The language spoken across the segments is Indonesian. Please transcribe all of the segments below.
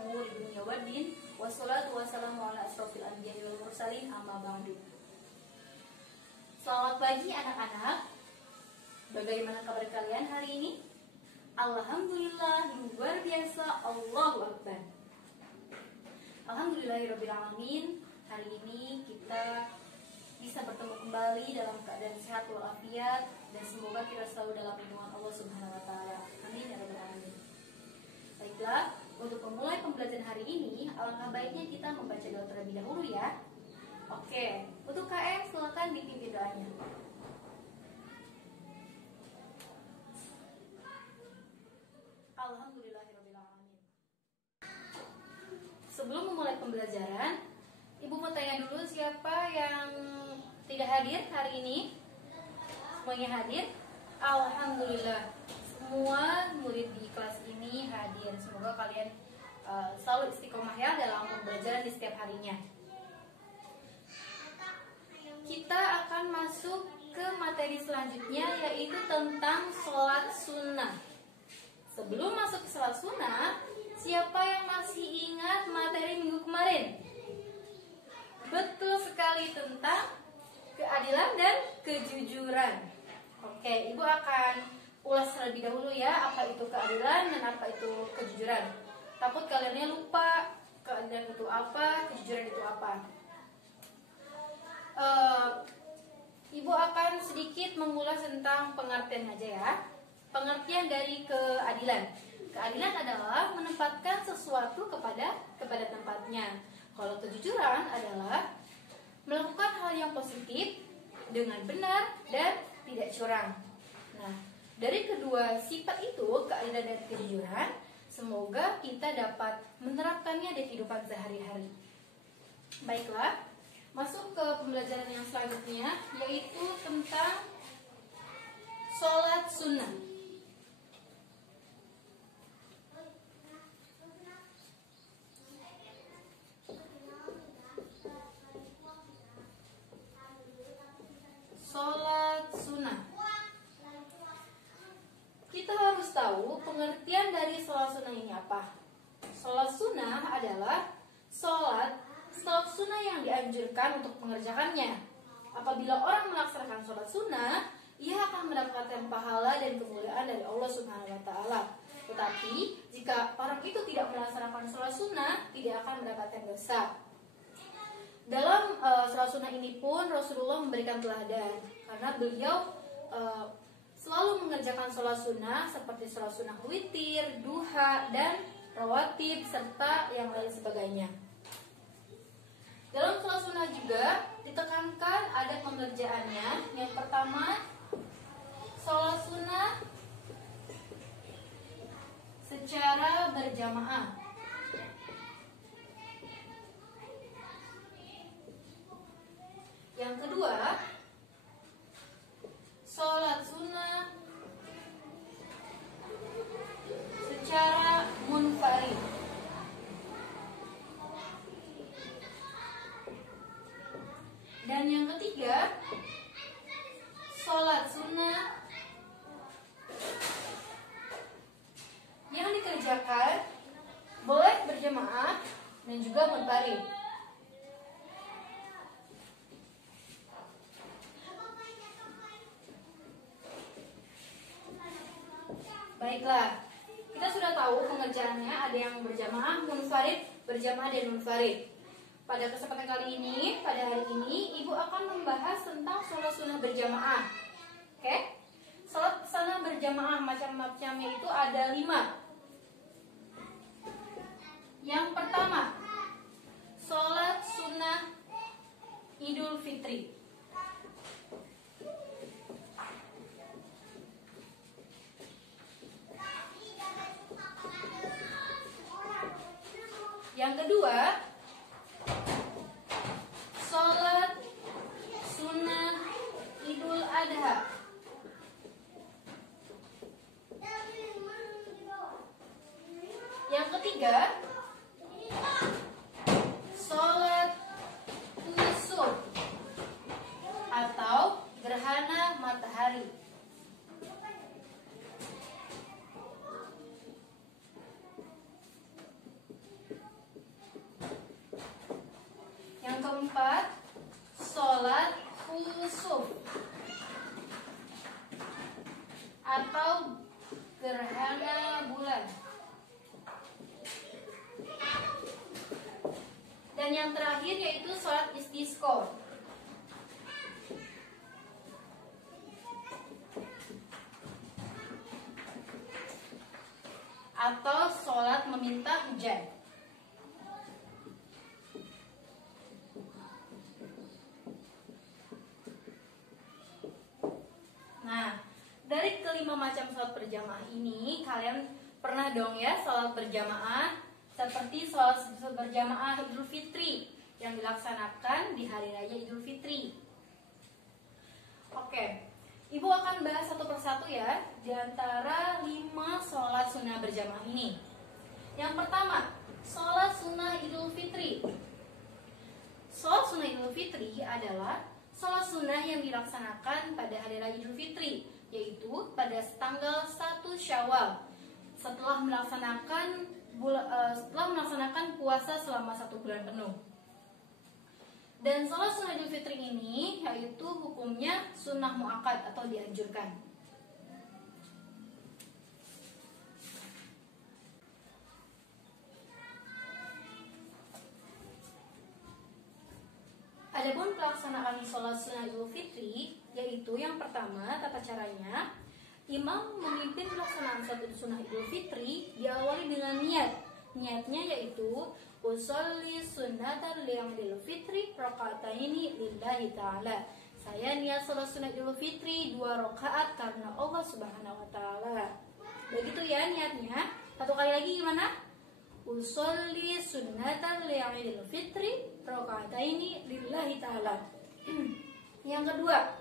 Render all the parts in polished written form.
umuri dunya waddin. Wassalatu wassalamu ala asrofil anbiya'i wal mursalin, amma ba'du. Selamat pagi anak-anak. Bagaimana kabar kalian hari ini? Alhamdulillah, luar biasa, Allahu Akbar. Alhamdulillahirabbil alamin. Hari ini kita bisa bertemu kembali dalam keadaan sehat walafiat, dan semoga kita selalu dalam lindungan Allah Subhanahu wa taala. Amin ya rabbal alamin. Baiklah, untuk memulai pembelajaran hari ini, alangkah baiknya kita membaca doa terlebih dahulu ya. Oke, untuk KM silakan dipimpin doanya. Alhamdulillahirabbil alamin. Sebelum memulai pembelajaran, Ibu mau tanya dulu siapa yang tidak hadir hari ini? Semuanya hadir? Alhamdulillah, semua murid di kelas ini hadir. Semoga kalian selalu istiqomah ya dalam pembelajaran di setiap harinya. Kita akan masuk ke materi selanjutnya, yaitu tentang sholat sunnah. Sebelum masuk ke sholat sunnah, siapa yang masih ingat materi minggu kemarin? Betul sekali, tentang keadilan dan kejujuran. Oke, Ibu akan ulas terlebih dahulu ya, apa itu keadilan dan apa itu kejujuran. Takut kalian lupa keadilan itu apa, kejujuran itu apa. Ibu akan sedikit mengulas tentang pengertian aja ya. Pengertian dari keadilan. Keadilan adalah menempatkan sesuatu kepada tempatnya. Kalau kejujuran adalah melakukan hal yang positif dengan benar dan tidak curang. Nah, dari kedua sifat itu, keadilan dan kejujuran, semoga kita dapat menerapkannya di kehidupan sehari-hari. Baiklah, masuk ke pembelajaran yang selanjutnya, yaitu tentang sholat sunnah. Sholat sunnah. Kita harus tahu pengertian dari sholat sunnah ini apa. Sholat sunnah adalah sholat sunnah yang dianjurkan untuk mengerjakannya. Apabila orang melaksanakan sholat sunnah, ia akan mendapatkan pahala dan kemuliaan dari Allah Subhanahu wa taala. Tetapi jika orang itu tidak melaksanakan sholat sunnah, tidak akan mendapatkan dosa. Dalam sholat sunnah ini pun Rasulullah memberikan teladan, karena beliau selalu mengerjakan sholat sunnah seperti sholat sunnah witir, duha, dan rawatib, serta yang lain sebagainya. Dalam sholat sunnah juga ditekankan ada pengerjaannya. Yang pertama, sholat sunnah secara berjamaah. Yang kedua, sholat sunnah secara munfarid. Dan yang ketiga, sholat sunnah yang dikerjakan boleh berjamaah dan juga munfarid. Baiklah, kita sudah tahu pengerjaannya, ada yang berjamaah, munfarid, berjamaah dan munfarid. Pada kesempatan kali ini, pada hari ini, Ibu akan membahas tentang sholat sunnah berjamaah. Oke? Sholat sunnah berjamaah macam-macamnya itu ada 5. Yang pertama, sholat sunnah Idul Fitri. Yang kedua, sholat sunnah Idul Adha. Yang ketiga, sholat Nusuk. atau sholat meminta hujan. Nah, dari kelima macam sholat berjamaah ini, kalian pernah dong ya sholat berjamaah, seperti sholat berjamaah Idul Fitri yang dilaksanakan di hari raya Idul Fitri. Oke, Ibu akan bahas satu persatu ya di antara 5 sholat sunnah berjamaah ini. Yang pertama, sholat sunnah Idul Fitri. Sholat sunnah Idul Fitri adalah sholat sunnah yang dilaksanakan pada hari raya Idul Fitri, yaitu pada tanggal 1 Syawal setelah melaksanakan puasa selama 1 bulan penuh. Dan sholat sunnah Idul Fitri ini yaitu hukumnya sunnah muakkad atau dianjurkan. Adapun pelaksanaan sholat sunnah Idul Fitri, yaitu yang pertama tata caranya, imam memimpin pelaksanaan sholat sunnah Idul Fitri diawali dengan niat. Niatnya yaitu usolli sunnatan li'idul fitri rakaataini lillahi ta'ala. Saya niat sholat sunnah Idul Fitri 2 rakaat karena Allah Subhanahu wa taala. Begitu ya niatnya. Satu kali lagi gimana? Usolli sunnatan li'idul fitri rakaataini lillahi ta'ala. Yang kedua,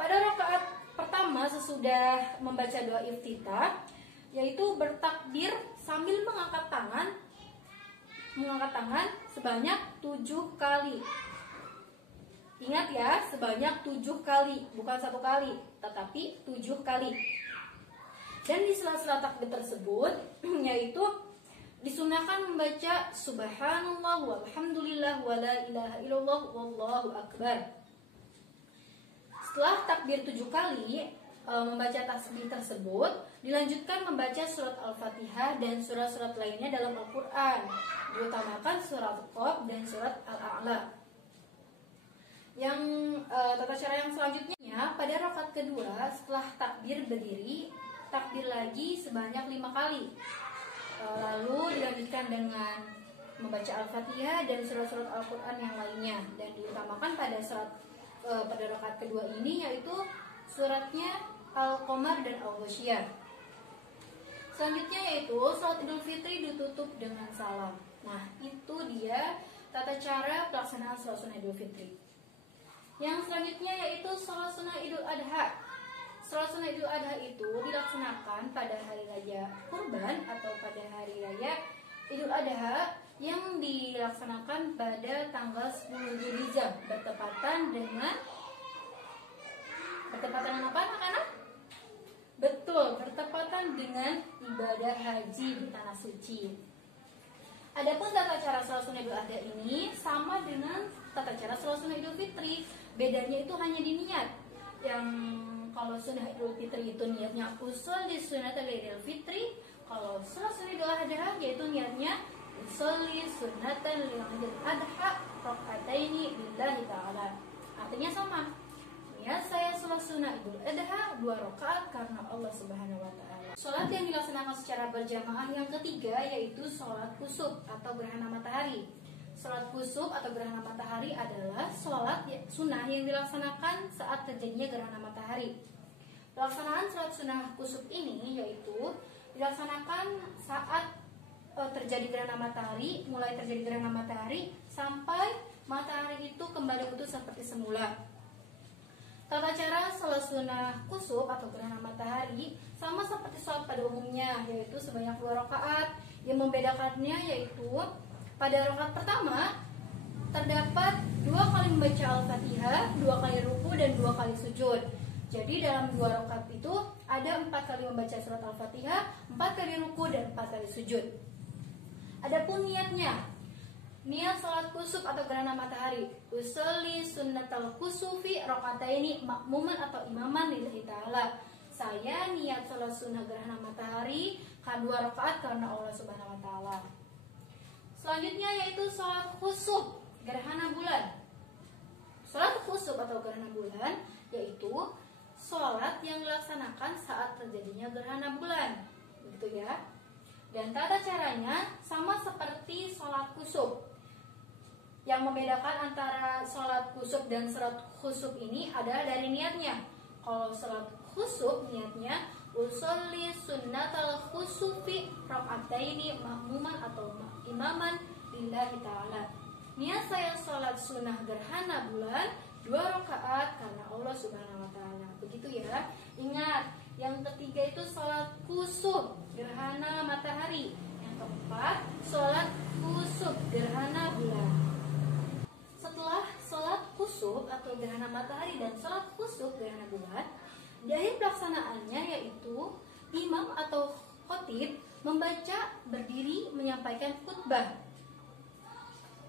pada rakaat pertama sesudah membaca doa iftitah, yaitu bertakbir sambil mengangkat tangan sebanyak 7 kali. Ingat ya, sebanyak 7 kali, bukan 1 kali, tetapi 7 kali. Dan di sela-sela takbir tersebut, yaitu disunahkan membaca subhanallah walhamdulillah wala ilaha illallah wallahu akbar. Setelah takbir 7 kali membaca tasbih tersebut, dilanjutkan membaca surat Al-Fatihah dan surat-surat lainnya dalam Al-Quran, diutamakan surat Qaf dan surat Al-A'la. Yang tata cara yang selanjutnya, pada rakaat kedua setelah takbir berdiri, takbir lagi sebanyak 5 kali. Lalu dilanjutkan dengan membaca Al-Fatihah dan surat-surat Al-Quran yang lainnya, dan diutamakan pada rakaat kedua ini yaitu suratnya Al-Qamar dan Al-Ghasyiyah. Selanjutnya yaitu sholat Idul Fitri ditutup dengan salam. Nah, itu dia tata cara pelaksanaan sholat sunnah Idul Fitri. Yang selanjutnya yaitu sholat sunnah Idul Adha. Sholat sunnah Idul Adha itu dilaksanakan pada hari raya Kurban atau pada hari raya Idul Adha yang dilaksanakan pada tanggal 10 Dzulhijjah, bertepatan dengan apa anak-anak? Betul, bertepatan dengan ibadah haji di tanah suci. Adapun tata cara sholat sunnah Idul Adha ini sama dengan tata cara sholat sunnah Idul Fitri. Bedanya itu hanya di niat. Yang kalau sunnah Idul Fitri itu niatnya usolli sunnatan Idul Fitri, kalau sholat sunnah Idul Adha yaitu niatnya usolli sunnatan Idul Adha rakaataini lillahi ta'ala. Artinya sama. Ya, saya sholat sunnah Idul Adha 2 rakaat karena Allah Subhanahu wa taala. Sholat yang dilaksanakan secara berjamaah yang ketiga yaitu sholat kusuf atau gerhana matahari. Sholat kusuf atau gerhana matahari adalah sholat sunnah yang dilaksanakan saat terjadinya gerhana matahari. Pelaksanaan sholat sunnah kusuf ini yaitu dilaksanakan saat terjadi gerhana matahari, mulai terjadi gerhana matahari sampai matahari itu kembali utuh seperti semula. Tata cara sholat sunnah kusuf atau gerhana matahari sama seperti sholat pada umumnya, yaitu sebanyak 2 rakaat. Yang membedakannya yaitu pada rakaat pertama terdapat 2 kali membaca Al-Fatihah, 2 kali ruku dan 2 kali sujud. Jadi dalam 2 rakaat itu ada 4 kali membaca surat Al-Fatihah, 4 kali ruku dan 4 kali sujud. Adapun niatnya, niat sholat kusuf atau gerhana matahari, usolli sunnatal kusufi rakaataini makmuman atau imaman lillahi ta'ala. Saya niat sholat sunnah gerhana matahari 2 rakaat karena Allah Subhanahu wa taala. Selanjutnya yaitu sholat khusuf gerhana bulan. Sholat khusuf atau gerhana bulan yaitu sholat yang dilaksanakan saat terjadinya gerhana bulan, begitu ya. Dan tata caranya sama seperti sholat kusuf. Yang membedakan antara sholat kusuf dan sholat khusuf ini adalah dari niatnya. Kalau sholat khusuf niatnya usolli sunnatal khusufi raka'ataini ma'muman atau imaman lillahi ta'ala. Niat saya sholat sunnah gerhana bulan 2 rakaat karena Allah Subhanahu wa taala. Begitu ya. Ingat, yang ketiga itu sholat kusuf gerhana matahari. Yang keempat, sholat kusuf gerhana bulan. Setelah sholat kusuf atau gerhana matahari dan sholat kusuf gerhana bulan, di akhir pelaksanaannya yaitu imam atau khotib membaca berdiri menyampaikan khutbah.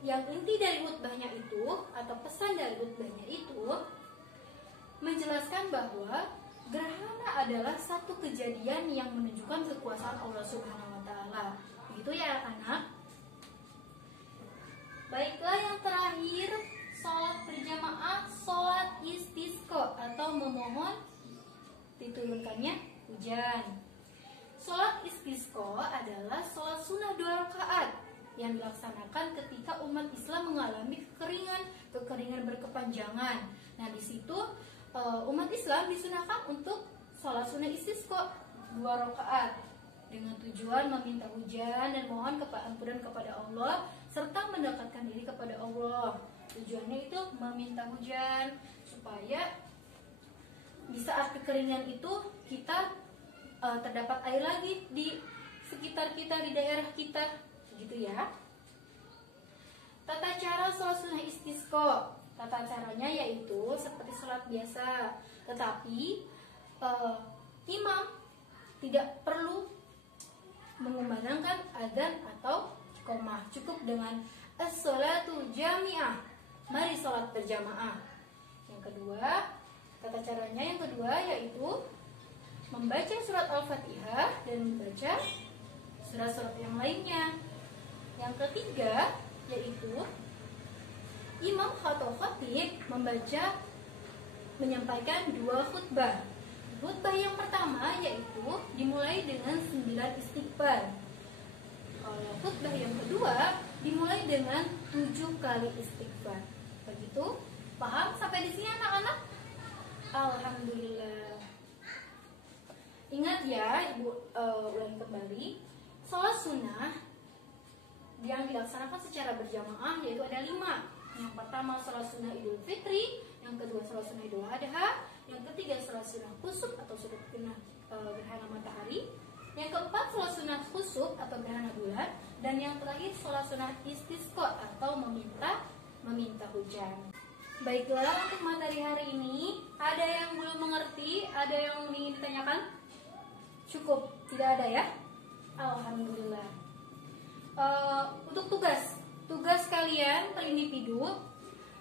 Yang inti dari khutbahnya itu atau pesan dari khutbahnya itu menjelaskan bahwa gerhana adalah satu kejadian yang menunjukkan kekuasaan Allah Subhanahu wa taala. Begitu ya anak? Baiklah, yang terakhir, sholat berjamaah, sholat istisqa atau memohon diturunkannya hujan. Sholat istisqa adalah sholat sunnah 2 rakaat yang dilaksanakan ketika umat Islam mengalami kekeringan berkepanjangan. Nah, di situ umat Islam disunahkan untuk sholat sunnah istisqa 2 rakaat dengan tujuan meminta hujan dan mohon ampunan kepada Allah serta mendekatkan diri kepada Allah. Tujuannya itu meminta hujan supaya di saat kekeringan itu kita terdapat air lagi di sekitar kita, di daerah kita, gitu ya. Tata cara sholat sunnah istisqa, tata caranya yaitu seperti sholat biasa, tetapi imam tidak perlu mengumandangkan adzan atau iqamah, cukup dengan as-sholatu jami'ah, mari sholat berjamaah. Yang kedua, tata caranya yang kedua yaitu membaca surat Al-Fatihah dan membaca surat-surat yang lainnya. Yang ketiga yaitu imam atau khatib menyampaikan 2 khutbah. Khutbah yang pertama yaitu dimulai dengan 9 istighfar. Kalau khutbah yang kedua dimulai dengan 7 kali istighfar. Begitu? Paham sampai di sini anak-anak? Alhamdulillah. Ingat ya, Ibu ulangi kembali. Sholat sunnah yang dilaksanakan secara berjamaah yaitu ada 5. Yang pertama sholat sunnah Idul Fitri, yang kedua sholat sunnah Idul Adha, yang ketiga sholat sunnah khusuf atau sholat gerhana matahari, yang keempat sholat sunnah khusuf atau gerhana bulan, dan yang terakhir sholat sunnah istisqa atau meminta hujan. Baiklah, untuk materi hari ini ada yang belum mengerti, ada yang ingin ditanyakan? Cukup, tidak ada ya? Alhamdulillah. Untuk tugas kalian per individu,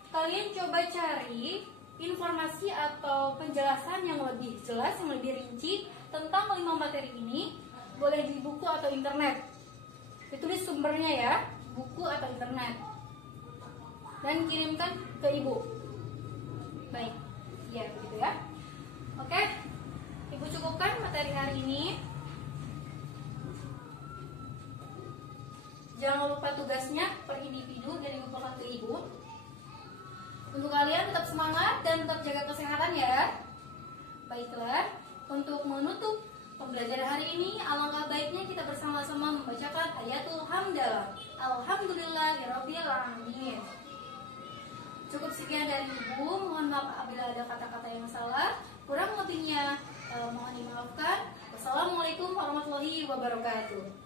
kalian coba cari informasi atau penjelasan yang lebih jelas, yang lebih rinci tentang 5 materi ini. Boleh di buku atau internet, ditulis sumbernya ya, buku atau internet, dan kirimkan ke ibu. Baik, ya begitu ya. Oke, ibu cukupkan materi hari ini. Jangan lupa tugasnya per individu dan dibukukan ke ibu. Untuk kalian tetap semangat dan tetap jaga kesehatan ya. Baiklah, untuk menutup pembelajaran hari ini, alangkah baiknya kita bersama-sama membacakan ayatul hamdalah. Alhamdulillahirabbil alamin. Cukup sekian dari ibu. Mohon maaf apabila ada kata-kata yang salah. Kurang lebihnya mohon dimaafkan. Wassalamualaikum warahmatullahi wabarakatuh.